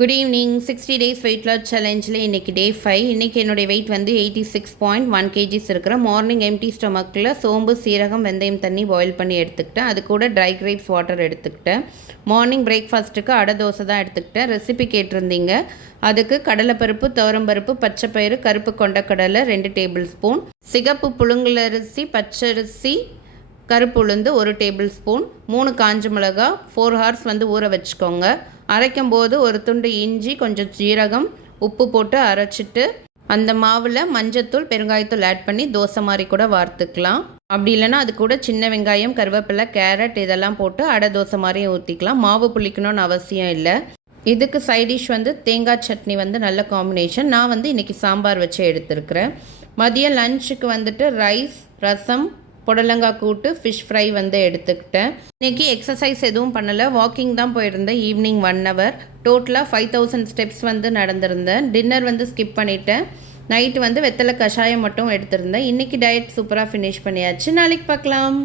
Good evening. 60 days weight loss சேலஞ்சில் இன்றைக்கி day 5. இன்றைக்கி என்னுடைய வெயிட் வந்து 86.1 கேஜிஸ் இருக்கிற. மார்னிங் எம்டி ஸ்டொமக்கில் சோம்பு, சீரகம், வெந்தயம் தண்ணி பாயில் பண்ணி எடுத்துக்கிட்டேன். அது கூட ட்ரை கிரேப்ஸ் வாட்டர் எடுத்துக்கிட்டேன். மார்னிங் பிரேக்ஃபாஸ்ட்டுக்கு அடை தோசை தான் எடுத்துக்கிட்டேன். ரெசிபி கேட்டிருந்தீங்க. அதுக்கு கடலைப்பருப்பு, துவரம்பருப்பு, பச்சைப்பயிறு, கருப்பு கொண்டக்கடலை 2 டேபிள் ஸ்பூன், சிகப்பு புழுங்கலரிசி, பச்சரிசி, கருப்பு உளுந்து 1 டேபிள் ஸ்பூன், 3 காஞ்ச மிளகா 4 ஹார்ஸ் வந்து ஊற வச்சுக்கோங்க. அரைக்கும் போது ஒரு துண்டு இஞ்சி, கொஞ்சம் ஜீரகம், உப்பு போட்டு அரைச்சிட்டு அந்த மாவில் மஞ்சத்தூள், பெருங்காயத்தூள் ஆட் பண்ணி தோசை மாதிரி கூட வார்த்துக்கலாம். அப்படி இல்லைன்னா அது கூட சின்ன வெங்காயம், கருவேப்பிலை, கேரட் இதெல்லாம் போட்டு அடை தோசை மாதிரியும் ஊற்றிக்கலாம். மாவு புளிக்கணும்னு அவசியம் இல்லை. இதுக்கு சைட் டிஷ் வந்து தேங்காய் சட்னி வந்து நல்ல காம்பினேஷன். நான் வந்து இன்றைக்கி சாம்பார் வச்சு எடுத்துருக்கிறேன். மதியம் லஞ்சுக்கு வந்துட்டு ரைஸ், ரசம், புடலங்காய் கூட்டு, ஃபிஷ் ஃப்ரை வந்து எடுத்துக்கிட்டேன். இன்றைக்கி எக்ஸசைஸ் எதுவும் பண்ணலை, வாக்கிங் தான் போயிருந்தேன். Evening 1 hour. டோட்டலாக 5000 ஸ்டெப்ஸ் வந்து நடந்திருந்தேன். டின்னர் வந்து ஸ்கிப் பண்ணிவிட்டேன். நைட்டு வந்து வெத்தலை கஷாயம் மட்டும் எடுத்திருந்தேன். இன்றைக்கி டயட் சூப்பராக ஃபினிஷ் பண்ணியாச்சு. நாளைக்கு பார்க்கலாம்.